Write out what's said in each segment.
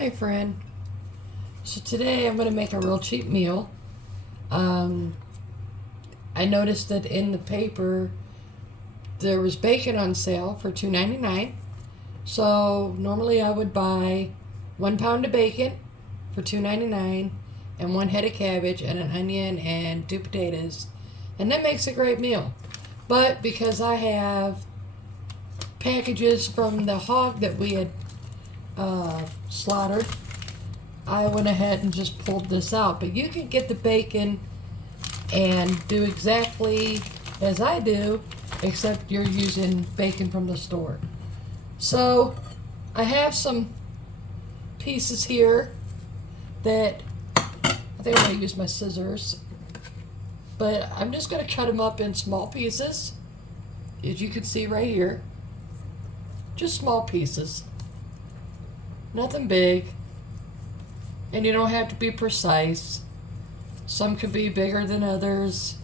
Hi friend. So today I'm going to make a real cheap meal. I noticed that in the paper there was bacon on sale for $2.99. So normally I would buy 1 pound of bacon for $2.99 and 1 head of cabbage and an onion and 2 potatoes. And that makes a great meal. But because I have packages from the hog that we had slaughtered, I went ahead and just pulled this out. But you can get the bacon and do exactly as I do, except you're using bacon from the store. So I have some pieces here that I think I'm going to use my scissors, but I'm just going to cut them up in small pieces, as you can see right here. Just small pieces, nothing big, and you don't have to be precise. Some could be bigger than others,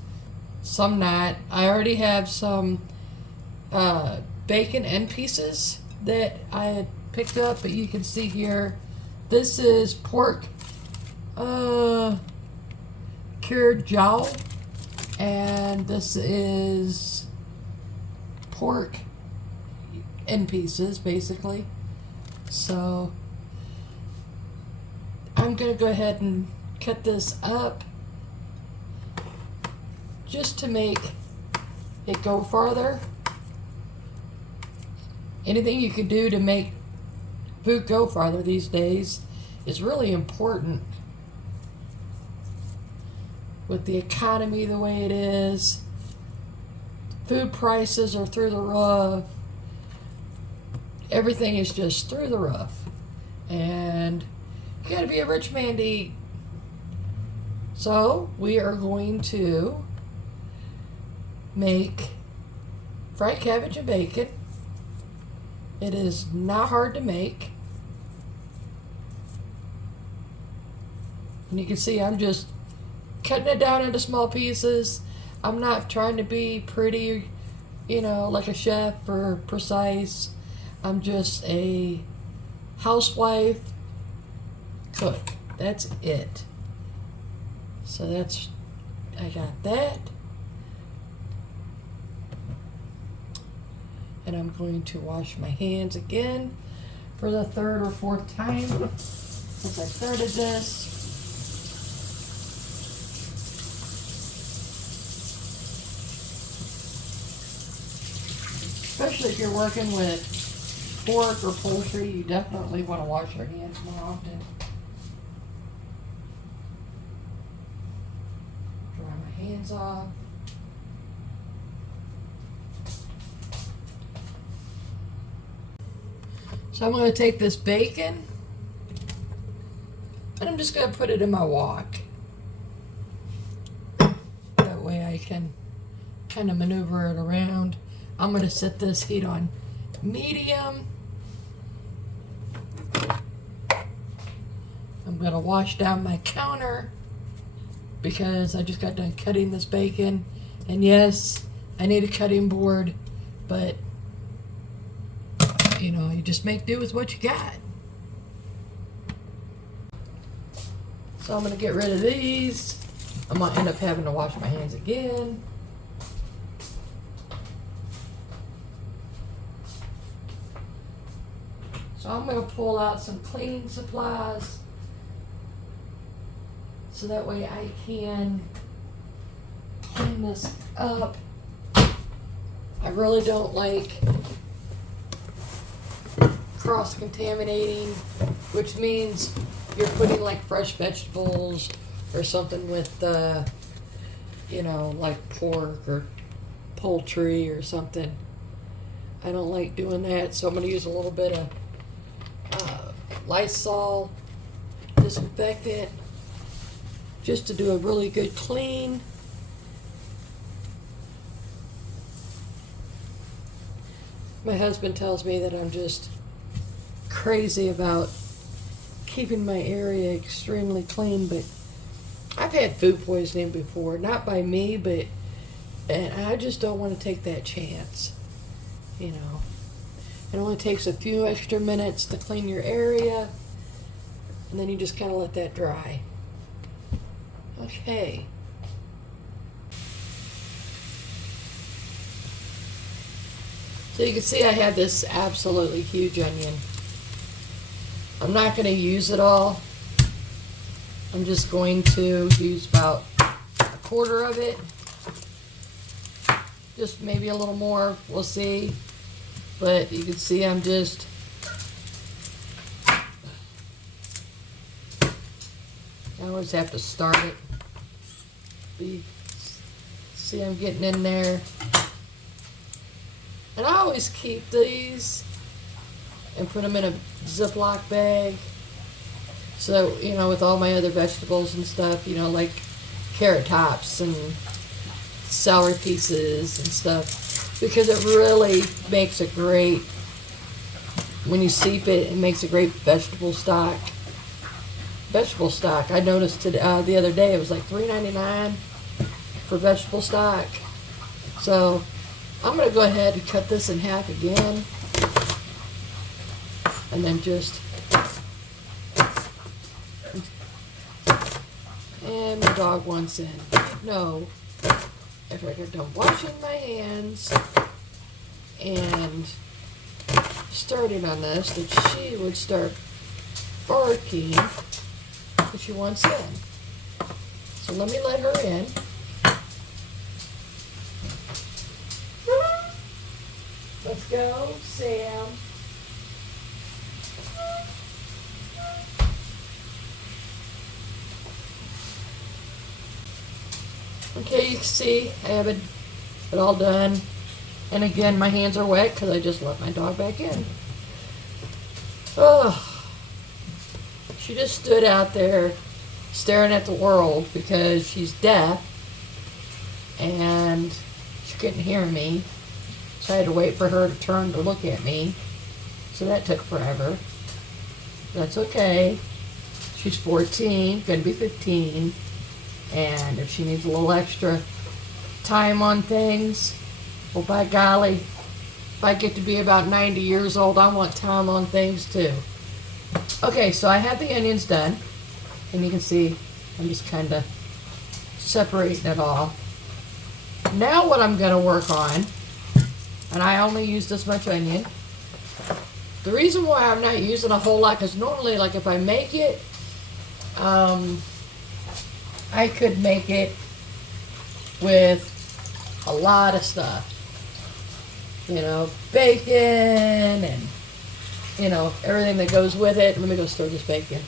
some not. I already have some bacon end pieces that I had picked up, but you can see here, this is pork cured jowl, and this is pork end pieces basically. So I'm gonna go ahead and cut this up just to make it go farther. Anything you can do to make food go farther these days is really important. With the economy the way it is, food prices are through the roof. Everything is just through the roof. And you gotta be a rich man to eat. So we are going to make fried cabbage and bacon. It is not hard to make. And you can see I'm just cutting it down into small pieces. I'm not trying to be pretty, like a chef or precise. I'm just a housewife cook. That's it. So I got that. And I'm going to wash my hands again for the 3rd or 4th time since I started this. Especially if you're working with pork or poultry, you definitely want to wash your hands more often. Dry my hands off. So I'm going to take this bacon and I'm just going to put it in my wok. That way I can kind of maneuver it around. I'm going to set this heat on medium. I'm going to wash down my counter because I just got done cutting this bacon. And yes, I need a cutting board, but you just make do with what you got. So I'm going to get rid of these. I'm going to end up having to wash my hands again. So I'm going to pull out some cleaning supplies so that way I can clean this up. I really don't like cross-contaminating, which means you're putting like fresh vegetables or something with like pork or poultry or something. I don't like doing that, so I'm going to use a little bit of Lysol disinfectant just to do a really good clean. My husband tells me that I'm just crazy about keeping my area extremely clean, but I've had food poisoning before, not by me, and I just don't want to take that chance. It only takes a few extra minutes to clean your area, And then you just kind of let that dry. Okay. So you can see I have this absolutely huge onion. I'm not going to use it all. I'm just going to use about a quarter of it. Just maybe a little more, we'll see. But you can see I'm just I always have to start it. See, I'm getting in there. And I always keep these and put them in a Ziploc bag. So, you know, with all my other vegetables and stuff, you know, like carrot tops and celery pieces and stuff. Because it really makes a great, when you steep it, it makes a great vegetable stock. Vegetable stock. I noticed the other day it was like $3.99 for vegetable stock. So I'm going to go ahead and cut this in half again. And then just, and my dog wants in. No, after I get done washing my hands and starting on this, that she would start barking that she wants in. So let me let her in. Let's go, Sam. Okay, you can see I have it all done. And again, my hands are wet because I just let my dog back in. Oh. She just stood out there staring at the world because she's deaf and she couldn't hear me. So I had to wait for her to turn to look at me. So that took forever. That's okay. She's 14, gonna be 15. And if she needs a little extra time on things, well, by golly, if I get to be about 90 years old, I want time on things too. Okay, so I have the onions done, and you can see I'm just kind of separating it all. Now what I'm going to work on, and I only use this much onion. The reason why I'm not using a whole lot, because normally, like if I make it, I could make it with a lot of stuff. You know, bacon and, you know, everything that goes with it. Let me go stir this bacon.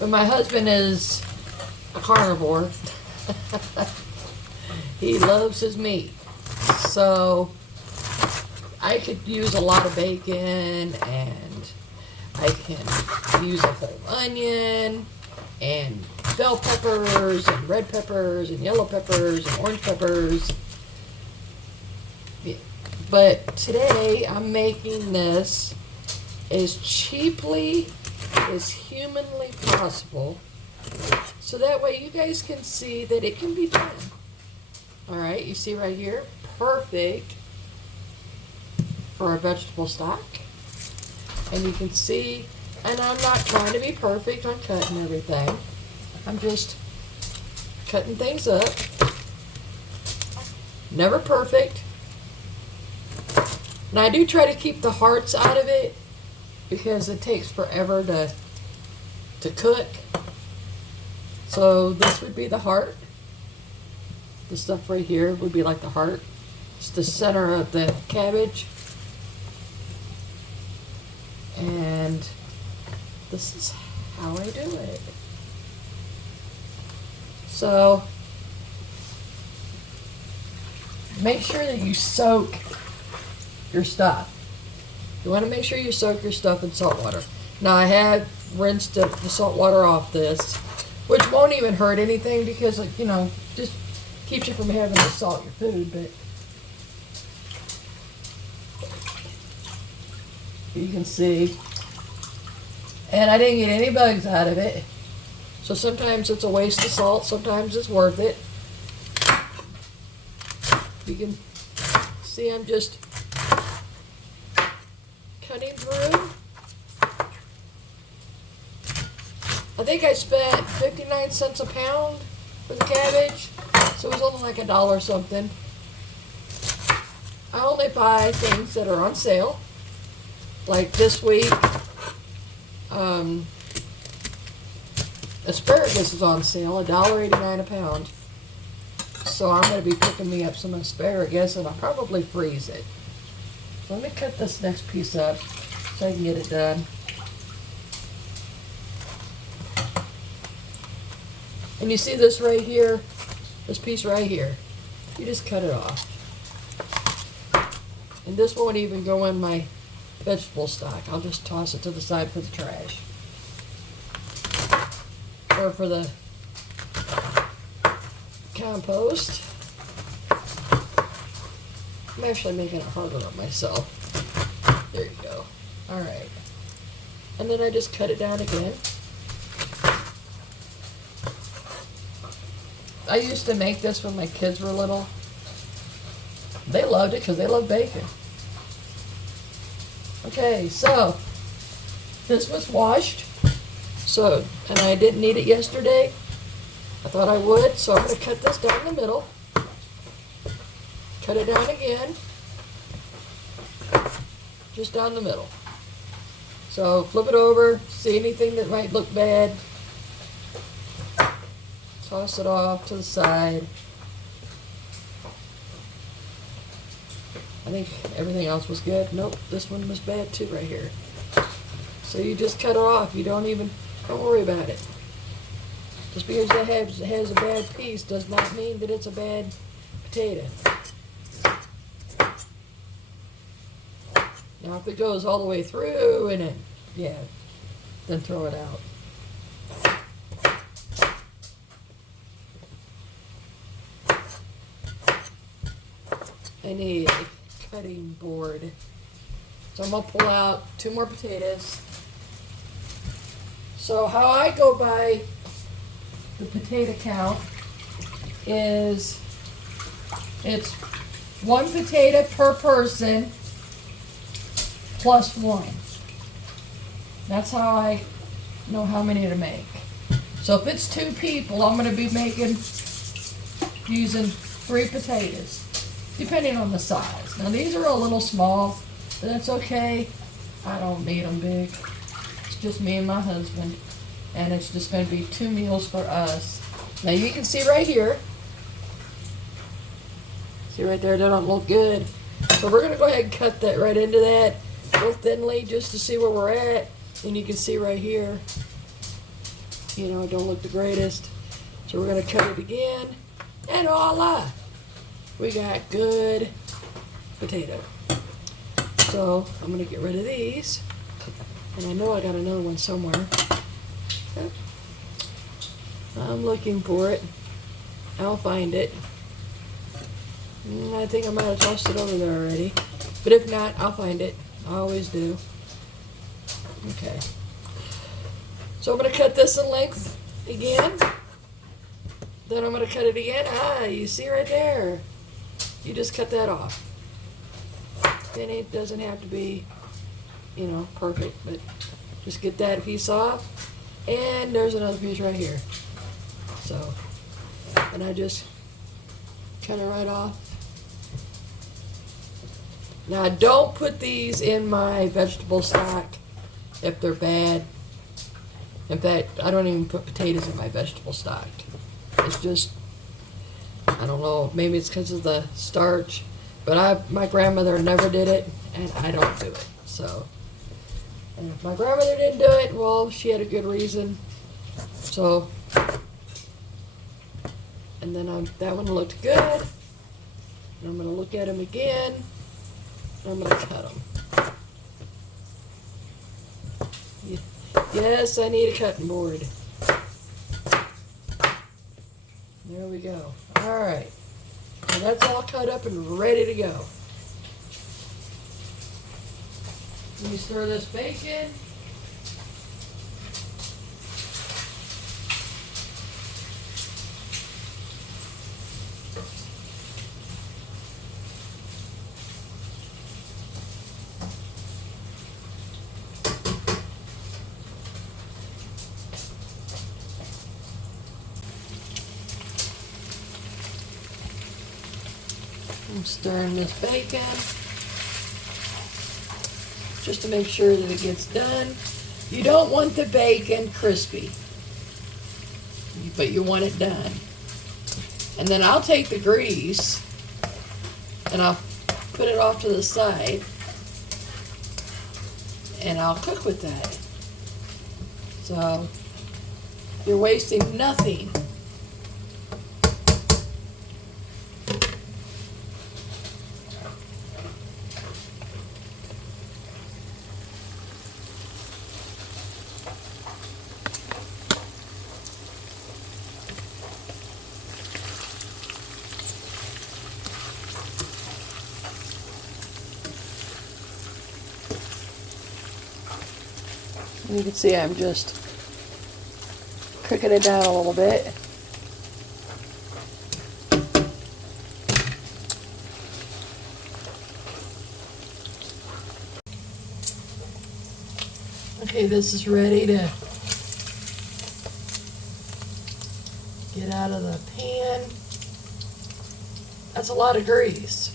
But my husband is a carnivore. He loves his meat. So I could use a lot of bacon, and I can use a whole onion and bell peppers and red peppers and yellow peppers and orange peppers. But today I'm making this as cheaply as humanly possible, so that way you guys can see that it can be done. Alright, you see right here, perfect for a vegetable stock. And you can see, and I'm not trying to be perfect on cutting everything. I'm just cutting things up. Never perfect. And I do try to keep the hearts out of it because it takes forever to cook. So this would be the heart. The stuff right here would be like the heart. It's the center of the cabbage. And this is how I do it. So make sure that you soak your stuff. You want to make sure you soak your stuff in salt water. Now I have rinsed the salt water off this, which won't even hurt anything because, you know, just keeps you from having to salt your food. But you can see, And I didn't get any bugs out of it. So sometimes it's a waste of salt, sometimes it's worth it. You can see I'm just cutting through. I think I spent 59 cents a pound for the cabbage, so it was only like $1 something. I only buy things that are on sale. Like this week, asparagus is on sale, $1.89 a pound. So I'm going to be picking me up some asparagus, and I'll probably freeze it. Let me cut this next piece up so I can get it done. And you see this right here, this piece right here, you just cut it off. And this won't even go in my vegetable stock. I'll just toss it to the side for the trash. Or for the compost. I'm actually making it harder on myself. There you go. Alright. And then I just cut it down again. I used to make this when my kids were little. They loved it because they love bacon. Okay, so this was washed. So, and I didn't need it yesterday. I thought I would, so I'm going to cut this down the middle. Cut it down again. Just down the middle. So flip it over, see anything that might look bad. Toss it off to the side. I think everything else was good. Nope, this one was bad too right here. So you just cut it off. You don't worry about it. Just because it has a bad piece does not mean that it's a bad potato. Now if it goes all the way through and it, yeah, then throw it out. I need a cutting board. So I'm going to pull out 2 more potatoes. So how I go by the potato count is it's 1 potato per person plus 1. That's how I know how many to make. So if it's 2 people, I'm going to be using 3 potatoes. Depending on the size. Now these are a little small, but that's okay. I don't need them big. It's just me and my husband. And it's just going to be 2 meals for us. Now you can see right here. See right there, they don't look good. So we're going to go ahead and cut that right into that real thinly just to see where we're at. And you can see right here, you know, it don't look the greatest. So we're going to cut it again. And voila! We got good potato. So I'm going to get rid of these. And I know I got another one somewhere. I'm looking for it. I'll find it. I think I might have tossed it over there already. But if not, I'll find it. I always do. Okay. So I'm going to cut this in length again. Then I'm going to cut it again. Ah, you see right there. You just cut that off. And it doesn't have to be, you know, perfect, but just get that piece off. And there's another piece right here. So, and I just cut it right off. Now don't put these in my vegetable stock if they're bad. In fact, I don't even put potatoes in my vegetable stock. It's just, I don't know, maybe it's because of the starch, but my grandmother never did it, and I don't do it. So, and if my grandmother didn't do it, well, she had a good reason. So, and then that one looked good. And I'm going to look at them again. And I'm going to cut them. Yes, I need a cutting board. There we go. All right. So that's all cut up and ready to go. Let me stir this bacon. I'm stirring this bacon just to make sure that it gets done. You don't want the bacon crispy, but you want it done. And then I'll take the grease and I'll put it off to the side and I'll cook with that. So you're wasting nothing. You can see I'm just cooking it down a little bit. Okay, this is ready to get out of the pan. That's a lot of grease.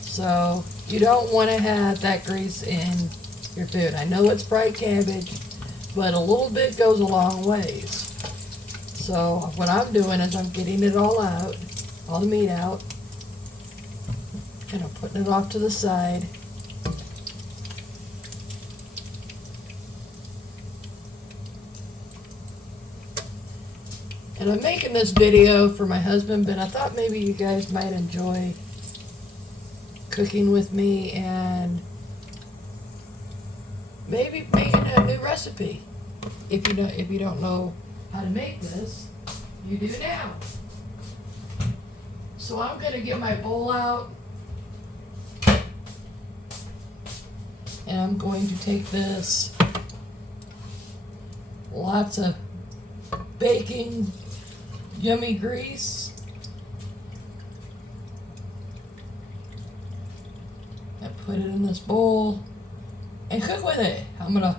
So you don't want to have that grease in your food. I know it's fried cabbage, but a little bit goes a long ways. So what I'm doing is I'm getting it all out, all the meat out, and I'm putting it off to the side. And I'm making this video for my husband, but I thought maybe you guys might enjoy cooking with me and maybe making a new recipe. If you don't know how to make this, you do now. So I'm gonna get my bowl out and I'm going to take this, lots of baking yummy grease, and put it in this bowl and cook with it. I'm gonna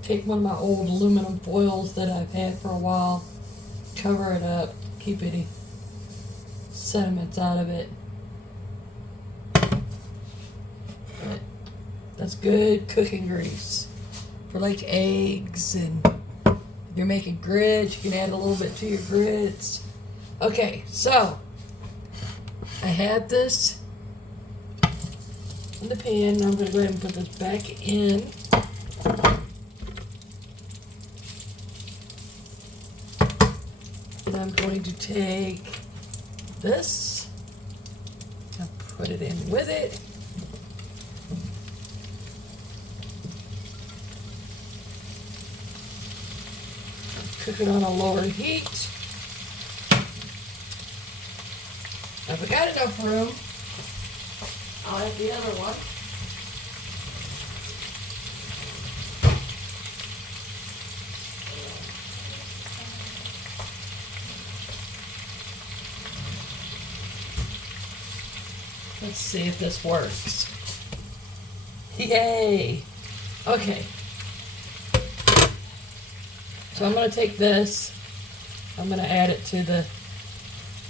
take one of my old aluminum foils that I've had for a while, cover it up, keep any sediments out of it. But that's good cooking grease for like eggs, and if you're making grits, you can add a little bit to your grits. Okay, so I had this in the pan. I'm going to go ahead and put this back in. And I'm going to take this and put it in with it. Cook it on a lower heat. If I got enough room, I'll add the other one. Let's see if this works. Yay! Okay. So I'm going to take this, I'm going to add it to the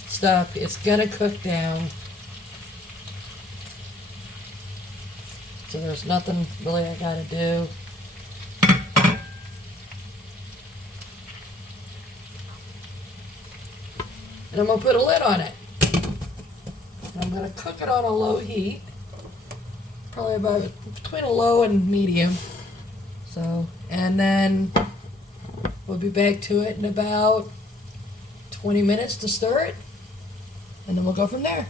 stuff. It's going to cook down. So there's nothing really I got to do. And I'm going to put a lid on it. And I'm going to cook it on a low heat. Probably about between a low and medium. So, and then we'll be back to it in about 20 minutes to stir it, and then we'll go from there.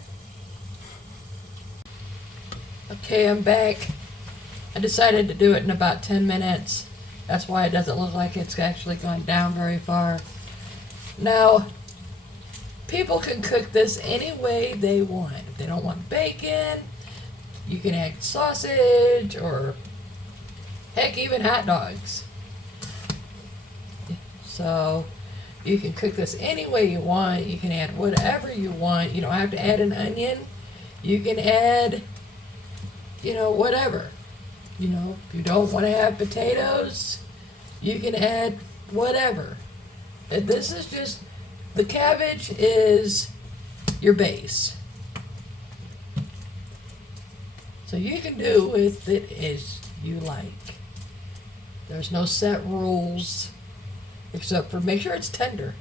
Okay, I'm back. I decided to do it in about 10 minutes. That's why it doesn't look like it's actually gone down very far. Now, people can cook this any way they want. If they don't want bacon, you can add sausage, or heck, even hot dogs. So you can cook this any way you want. You can add whatever you want. You don't have to add an onion. You can add, whatever. If you don't want to have potatoes, you can add whatever. This is just, the cabbage is your base. So you can do with it as you like. There's no set rules, except for make sure it's tender.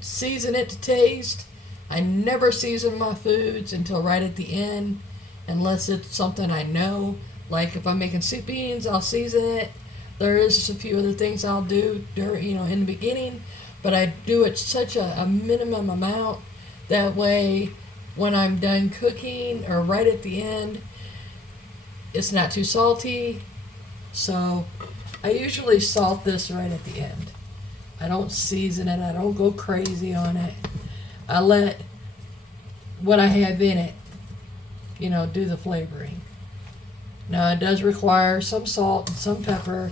Season it to taste. I never season my foods until right at the end, unless it's something I know. Like if I'm making soup beans, I'll season it. There is a few other things I'll do during, in the beginning, but I do it such a minimum amount. That way, when I'm done cooking or right at the end, it's not too salty. So I usually salt this right at the end. I don't season it. I don't go crazy on it. I let what I have in it, do the flavoring. Now it does require some salt and some pepper,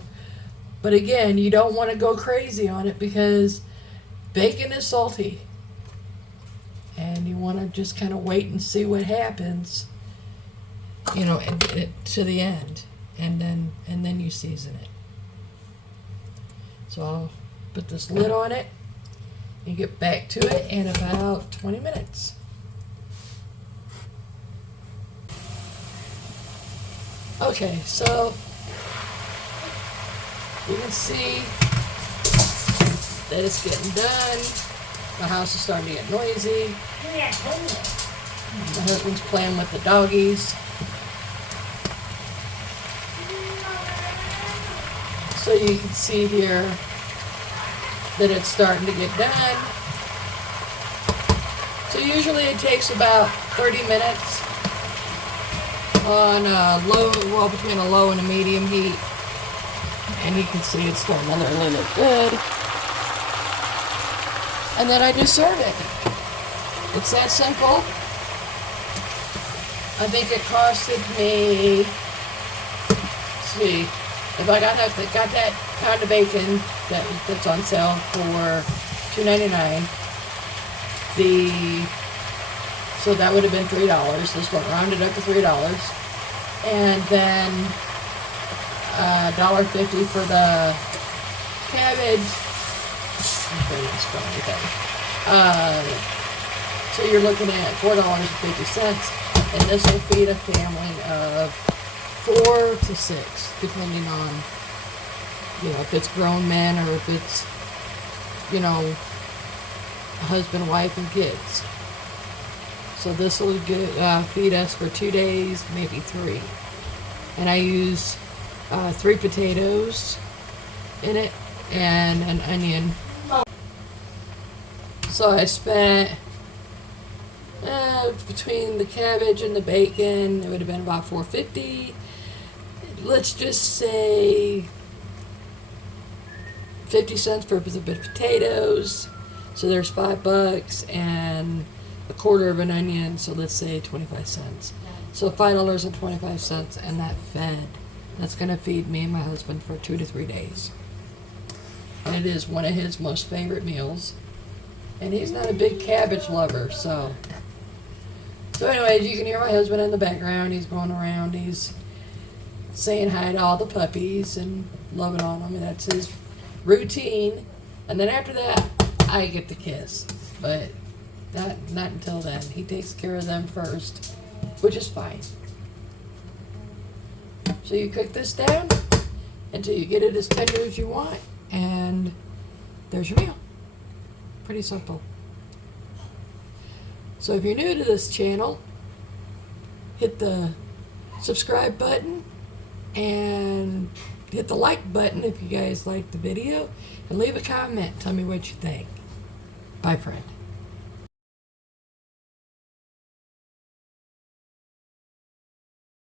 but again, you don't want to go crazy on it because bacon is salty. And you want to just kind of wait and see what happens, to the end, and then you season it. So I'll put this lid on it and get back to it in about 20 minutes. Okay, so you can see that it's getting done. My house is starting to get noisy. My husband's playing with the doggies. So you can see here that it's starting to get done. So usually it takes about 30 minutes on a low, between a low and a medium heat. And you can see it's starting to look good. And then I just serve it. It's that simple. I think it costed me, let's see, if I got that pound of bacon that's on sale for $2.99, so that would have been $3. This one rounded up to $3. And then $1.50 for the cabbage. So you're looking at $4.50, and this will feed a family of 4 to 6, depending on, if it's grown men or if it's, husband, wife, and kids. So this will feed us for 2 days, maybe 3. And I use 3 potatoes in it and an onion. So I spent between the cabbage and the bacon, it would have been about $4.50. Let's just say 50 cents for a bit of potatoes. So there's $5 and a quarter of an onion. So let's say 25 cents. So $5.25, and that fed. That's going to feed me and my husband for 2 to 3 days. And it is one of his most favorite meals. And he's not a big cabbage lover, so anyways, you can hear my husband in the background. He's going around. He's saying hi to all the puppies and loving on them, and that's his routine. And then after that, I get the kiss. But not until then. He takes care of them first, which is fine. So you cook this down until you get it as tender as you want, and there's your meal. Pretty simple. So if you're new to this channel, hit the subscribe button and hit the like button if you guys like the video, and leave a comment. Tell me what you think. Bye, friend.